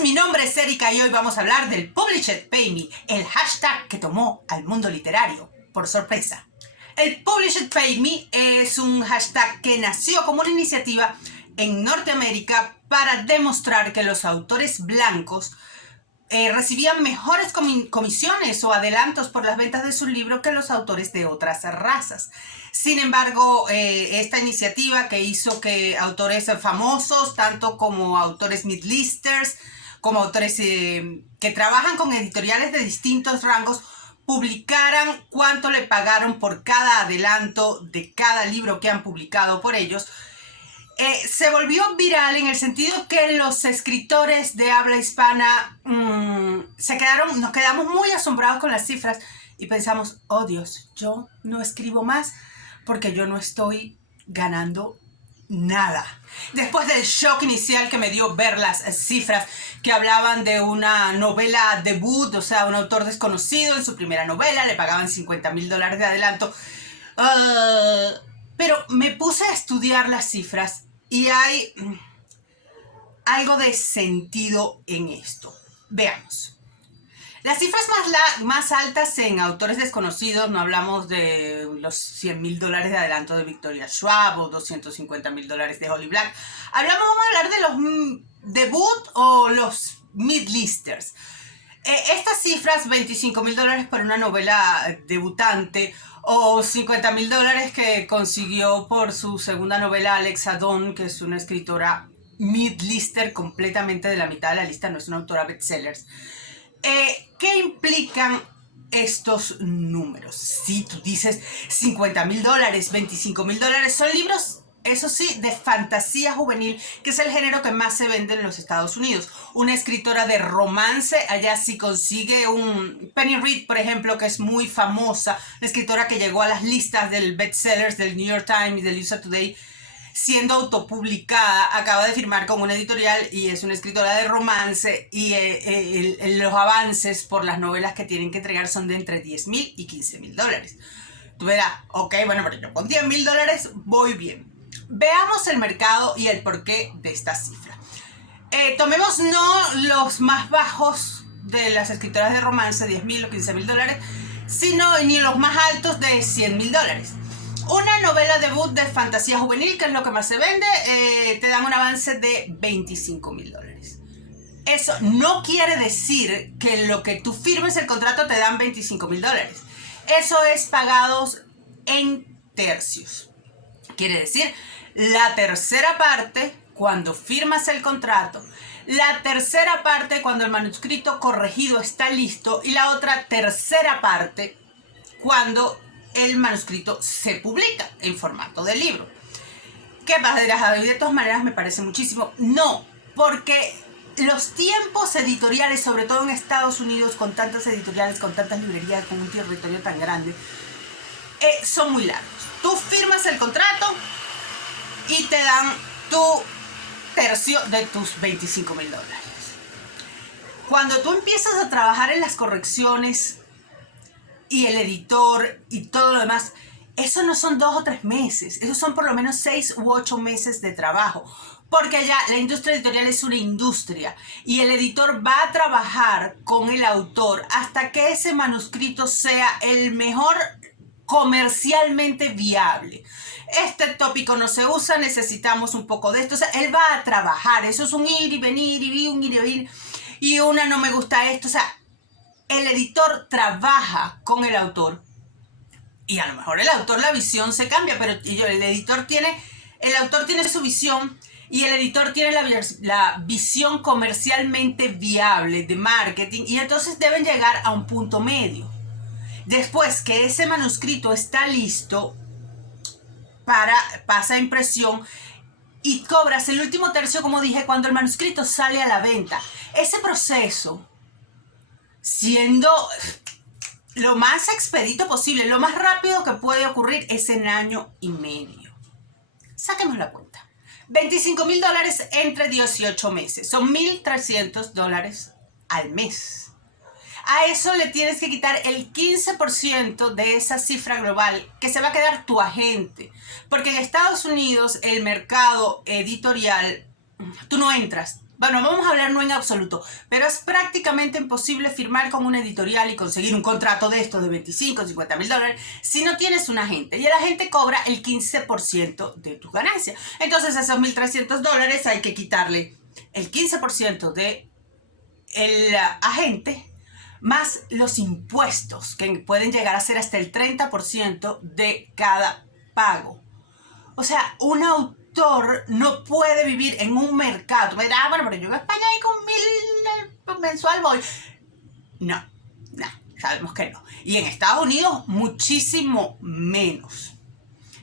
mi nombre es Erika y hoy vamos a hablar del Published Pay Me, el hashtag que tomó al mundo literario por sorpresa. El Published Pay Me es un hashtag que nació como una iniciativa en Norteamérica para demostrar que los autores blancos recibían mejores comisiones o adelantos por las ventas de sus libros que los autores de otras razas. Sin embargo, esta iniciativa que hizo que autores famosos, tanto como autores mid-listers, como autores que trabajan con editoriales de distintos rangos, publicaran cuánto le pagaron por cada adelanto de cada libro que han publicado por ellos, se volvió viral en el sentido que los escritores de habla hispana nos quedamos muy asombrados con las cifras y pensamos, oh Dios, yo no escribo más porque yo no estoy ganando nada. Después del shock inicial que me dio ver las cifras que hablaban de una novela debut, o sea, un autor desconocido en su primera novela, le pagaban $50,000 de adelanto. Pero me puse a estudiar las cifras y hay algo de sentido en esto. Veamos. Las cifras más altas en autores desconocidos, no hablamos de los $100,000 de adelanto de Victoria Schwab o $250,000 de Holly Black. Vamos a hablar de los debut o los mid-listers. Estas cifras, $25,000 por una novela debutante o $50,000 que consiguió por su segunda novela Alexa Donne, que es una escritora mid-lister completamente de la mitad de la lista, no es una autora bestsellers. ¿Qué implican estos números? Si tú dices $50,000, $25,000, son libros, eso sí, de fantasía juvenil, que es el género que más se vende en los Estados Unidos. Una escritora de romance, allá sí consigue un Penny Reid, por ejemplo, que es muy famosa, una escritora que llegó a las listas del bestsellers del New York Times y del USA Today, siendo autopublicada, acaba de firmar con una editorial y es una escritora de romance y los avances por las novelas que tienen que entregar son de entre $10,000 y $15,000. Tú verás, ok, bueno, pero yo con $10,000 voy bien. Veamos el mercado y el porqué de esta cifra. Tomemos no los más bajos de las escritoras de romance, $10,000 o $15,000, sino ni los más altos de $100,000. Una novela debut de fantasía juvenil, que es lo que más se vende, te dan un avance de $25,000. Eso no quiere decir que lo que tú firmes el contrato te dan $25,000. Eso es pagados en tercios. Quiere decir, la tercera parte cuando firmas el contrato, la tercera parte cuando el manuscrito corregido está listo y la otra tercera parte cuando el manuscrito se publica en formato de libro. ¿Qué pasa? De todas maneras me parece muchísimo. No, porque los tiempos editoriales, sobre todo en Estados Unidos, con tantas editoriales, con tantas librerías, con un territorio tan grande, son muy largos. Tú firmas el contrato y te dan tu tercio de tus $25,000. Cuando tú empiezas a trabajar en las correcciones y el editor y todo lo demás, eso no son 2 o 3 meses, esos son por lo menos 6 u 8 meses de trabajo, porque ya la industria editorial es una industria y el editor va a trabajar con el autor hasta que ese manuscrito sea el mejor comercialmente viable. Este tópico no se usa, necesitamos un poco de esto, o sea, él va a trabajar, eso es un ir y venir y un ir y venir y una no me gusta esto, o sea, el editor trabaja con el autor y a lo mejor el autor, la visión se cambia, pero el autor tiene su visión y el editor tiene la visión comercialmente viable de marketing y entonces deben llegar a un punto medio. Después que ese manuscrito está listo, pasa a impresión y cobras el último tercio, como dije, cuando el manuscrito sale a la venta. Ese proceso, siendo lo más expedito posible, lo más rápido que puede ocurrir, es en año y medio. Saquemos la cuenta. $25,000 entre 18 meses. Son $1,300 al mes. A eso le tienes que quitar el 15% de esa cifra global que se va a quedar tu agente. Porque en Estados Unidos el mercado editorial, tú no entras. Bueno, vamos a hablar no en absoluto, pero es prácticamente imposible firmar con una editorial y conseguir un contrato de estos de 25, 50 mil dólares si no tienes un agente. Y el agente cobra el 15% de tu ganancia. Entonces a esos 1.300 dólares hay que quitarle el 15% de el agente más los impuestos, que pueden llegar a ser hasta el 30% de cada pago. O sea, un autor no puede vivir en un mercado. Me dirás, bueno, pero yo en España ahí con 1.000 mensual voy. No, sabemos que no. Y en Estados Unidos muchísimo menos.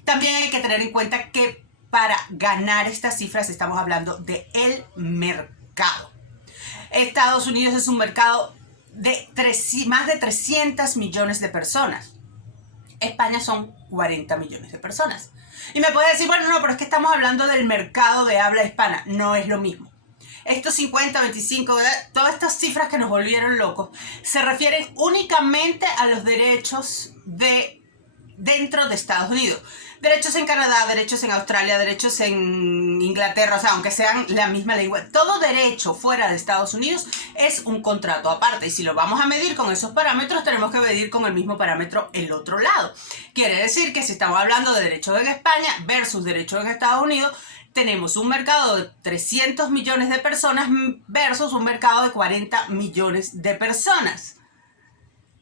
También hay que tener en cuenta que para ganar estas cifras estamos hablando de el mercado. Estados Unidos es un mercado de más de 300 millones de personas. España son 40 millones de personas. Y me puede decir, bueno, no, pero es que estamos hablando del mercado de habla hispana. No es lo mismo. Estos 50, 25, todas estas cifras que nos volvieron locos, se refieren únicamente a los derechos dentro de Estados Unidos. Derechos en Canadá, derechos en Australia, derechos en Inglaterra, o sea, aunque sean la misma lengua, todo derecho fuera de Estados Unidos es un contrato aparte. Y si lo vamos a medir con esos parámetros, tenemos que medir con el mismo parámetro el otro lado. Quiere decir que si estamos hablando de derechos en España versus derechos en Estados Unidos, tenemos un mercado de 300 millones de personas versus un mercado de 40 millones de personas.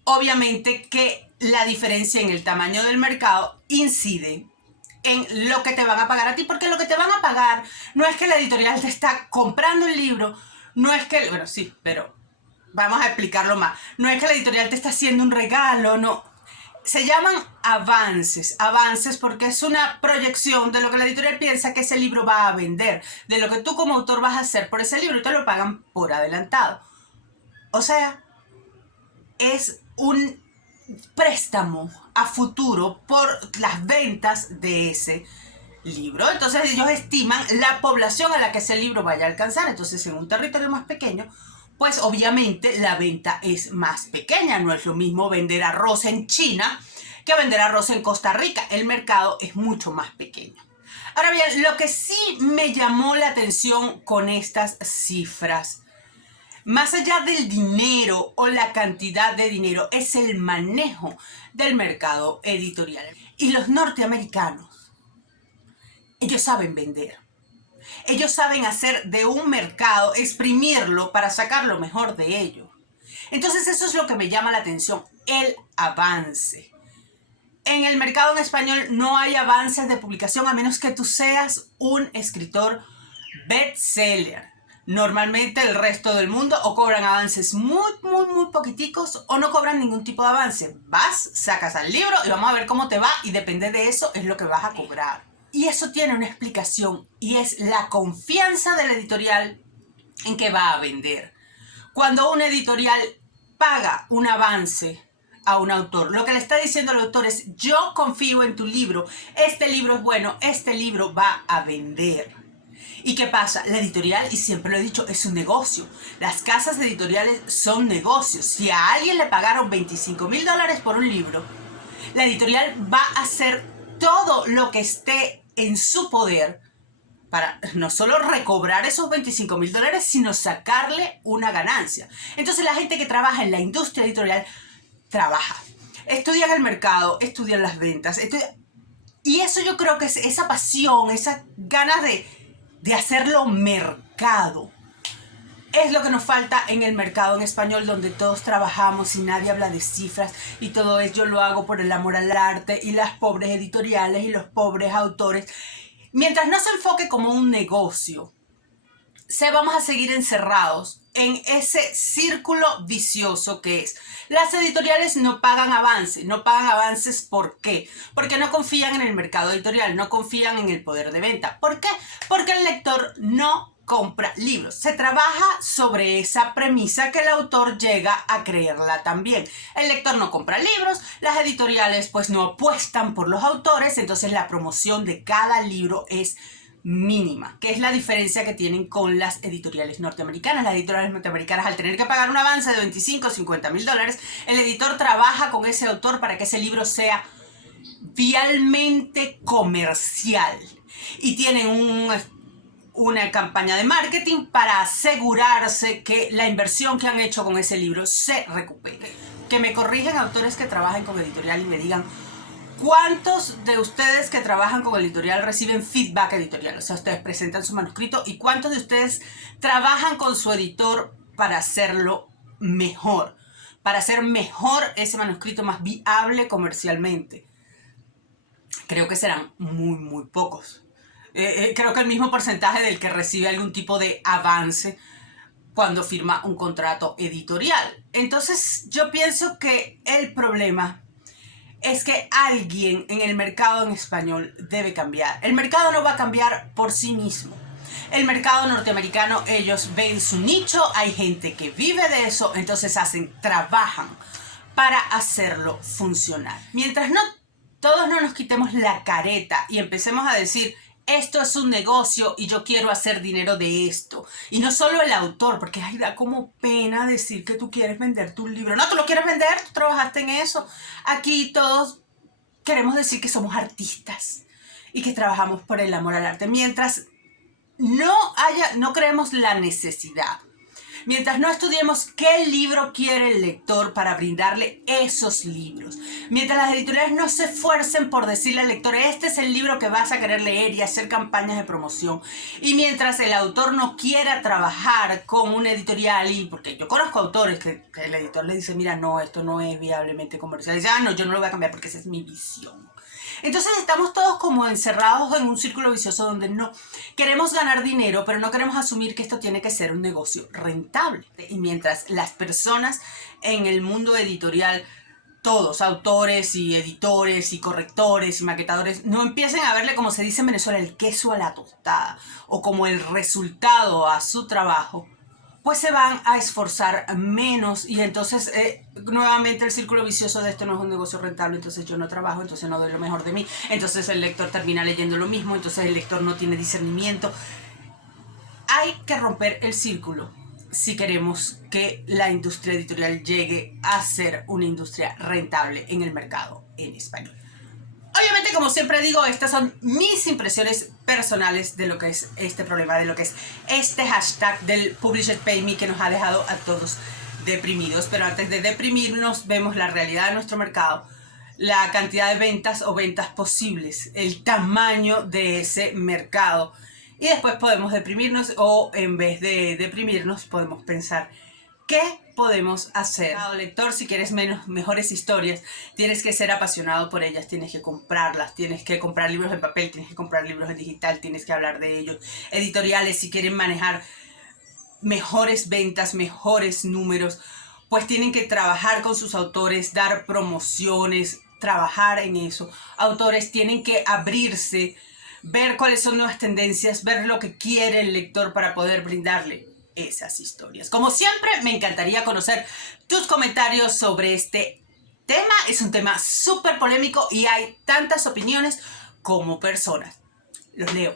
Obviamente que la diferencia en el tamaño del mercado incide en lo que te van a pagar a ti, porque lo que te van a pagar no es que la editorial te está comprando el libro, no es que, bueno, sí, pero vamos a explicarlo más, no es que la editorial te está haciendo un regalo, no. Se llaman avances porque es una proyección de lo que la editorial piensa que ese libro va a vender, de lo que tú como autor vas a hacer por ese libro y te lo pagan por adelantado. O sea, es un préstamo a futuro por las ventas de ese libro. Entonces ellos estiman la población a la que ese libro vaya a alcanzar. Entonces en un territorio más pequeño, pues obviamente la venta es más pequeña. No es lo mismo vender arroz en China que vender arroz en Costa Rica. El mercado es mucho más pequeño. Ahora bien, lo que sí me llamó la atención con estas cifras, más allá del dinero o la cantidad de dinero, es el manejo del mercado editorial. Y los norteamericanos, ellos saben vender. Ellos saben hacer de un mercado, exprimirlo para sacar lo mejor de ello. Entonces eso es lo que me llama la atención, el avance. En el mercado en español no hay avances de publicación a menos que tú seas un escritor bestseller. Normalmente el resto del mundo o cobran avances muy poquiticos o no cobran ningún tipo de avance. Vas, sacas al libro y vamos a ver cómo te va y depende de eso es lo que vas a cobrar. Y eso tiene una explicación y es la confianza de la editorial en que va a vender. Cuando una editorial paga un avance a un autor, lo que le está diciendo al autor es: yo confío en tu libro, este libro es bueno, este libro va a vender. ¿Y qué pasa? La editorial, y siempre lo he dicho, es un negocio. Las casas editoriales son negocios. Si a alguien le pagaron 25 mil dólares por un libro, la editorial va a hacer todo lo que esté en su poder para no solo recobrar esos 25 mil dólares, sino sacarle una ganancia. Entonces la gente que trabaja en la industria editorial trabaja, estudian el mercado, estudian las ventas, y eso yo creo que es esa pasión, esas ganas de hacerlo mercado. Es lo que nos falta en el mercado en español, donde todos trabajamos y nadie habla de cifras y todo es yo lo hago por el amor al arte y las pobres editoriales y los pobres autores. Mientras no se enfoque como un negocio, vamos a seguir encerrados en ese círculo vicioso que es. Las editoriales no pagan avances, ¿por qué? Porque no confían en el mercado editorial, no confían en el poder de venta. ¿Por qué? Porque el lector no compra libros. Se trabaja sobre esa premisa que el autor llega a creerla también. El lector no compra libros, las editoriales pues no apuestan por los autores, entonces la promoción de cada libro es mínima, que es la diferencia que tienen con las editoriales norteamericanas. Las editoriales norteamericanas, al tener que pagar un avance de 25 o 50 mil dólares, el editor trabaja con ese autor para que ese libro sea vialmente comercial y tienen una campaña de marketing para asegurarse que la inversión que han hecho con ese libro se recupere. Que me corrijan autores que trabajen con editorial y me digan cuántos de ustedes que trabajan con editorial reciben feedback editorial. O sea, ustedes presentan su manuscrito y cuántos de ustedes trabajan con su editor para hacerlo mejor, para hacer mejor ese manuscrito más viable comercialmente. Creo que serán muy pocos. Creo que el mismo porcentaje del que recibe algún tipo de avance cuando firma un contrato editorial. Entonces yo pienso que el problema es que alguien en el mercado en español debe cambiar. El mercado no va a cambiar por sí mismo. El mercado norteamericano, ellos ven su nicho, hay gente que vive de eso, entonces trabajan para hacerlo funcionar. Mientras todos no nos quitemos la careta y empecemos a decir, esto es un negocio y yo quiero hacer dinero de esto. Y no solo el autor, porque ay, da como pena decir que tú quieres vender tu libro. No, tú lo quieres vender, tú trabajaste en eso. Aquí todos queremos decir que somos artistas y que trabajamos por el amor al arte. Mientras no creemos la necesidad, mientras no estudiemos qué libro quiere el lector para brindarle esos libros, mientras las editoriales no se esfuercen por decirle al lector, este es el libro que vas a querer leer y hacer campañas de promoción, y mientras el autor no quiera trabajar con una editorial, y porque yo conozco autores que el editor le dice, mira, no, esto no es viablemente comercial, y dice, no, yo no lo voy a cambiar porque esa es mi visión. Entonces estamos todos como encerrados en un círculo vicioso donde no queremos ganar dinero, pero no queremos asumir que esto tiene que ser un negocio rentable. Y mientras las personas en el mundo editorial, todos, autores y editores y correctores y maquetadores, no empiecen a verle, como se dice en Venezuela, el queso a la tostada o como el resultado a su trabajo, pues se van a esforzar menos y entonces nuevamente el círculo vicioso de esto no es un negocio rentable, entonces yo no trabajo, entonces no doy lo mejor de mí, entonces el lector termina leyendo lo mismo, entonces el lector no tiene discernimiento. Hay que romper el círculo si queremos que la industria editorial llegue a ser una industria rentable en el mercado en español. Obviamente, como siempre digo, estas son mis impresiones personales de lo que es este problema, de lo que es este hashtag del Publisher Pay Me que nos ha dejado a todos deprimidos. Pero antes de deprimirnos, vemos la realidad de nuestro mercado, la cantidad de ventas o ventas posibles, el tamaño de ese mercado. Y después podemos deprimirnos o en vez de deprimirnos podemos pensar ¿qué podemos hacer? Lector, si quieres mejores historias, tienes que ser apasionado por ellas, tienes que comprarlas, tienes que comprar libros en papel, tienes que comprar libros en digital, tienes que hablar de ellos. Editoriales, si quieren manejar mejores ventas, mejores números, pues tienen que trabajar con sus autores, dar promociones, trabajar en eso. Autores tienen que abrirse, ver cuáles son nuevas tendencias, ver lo que quiere el lector para poder brindarle esas historias. Como siempre, me encantaría conocer tus comentarios sobre este tema. Es un tema súper polémico y hay tantas opiniones como personas. Los leo.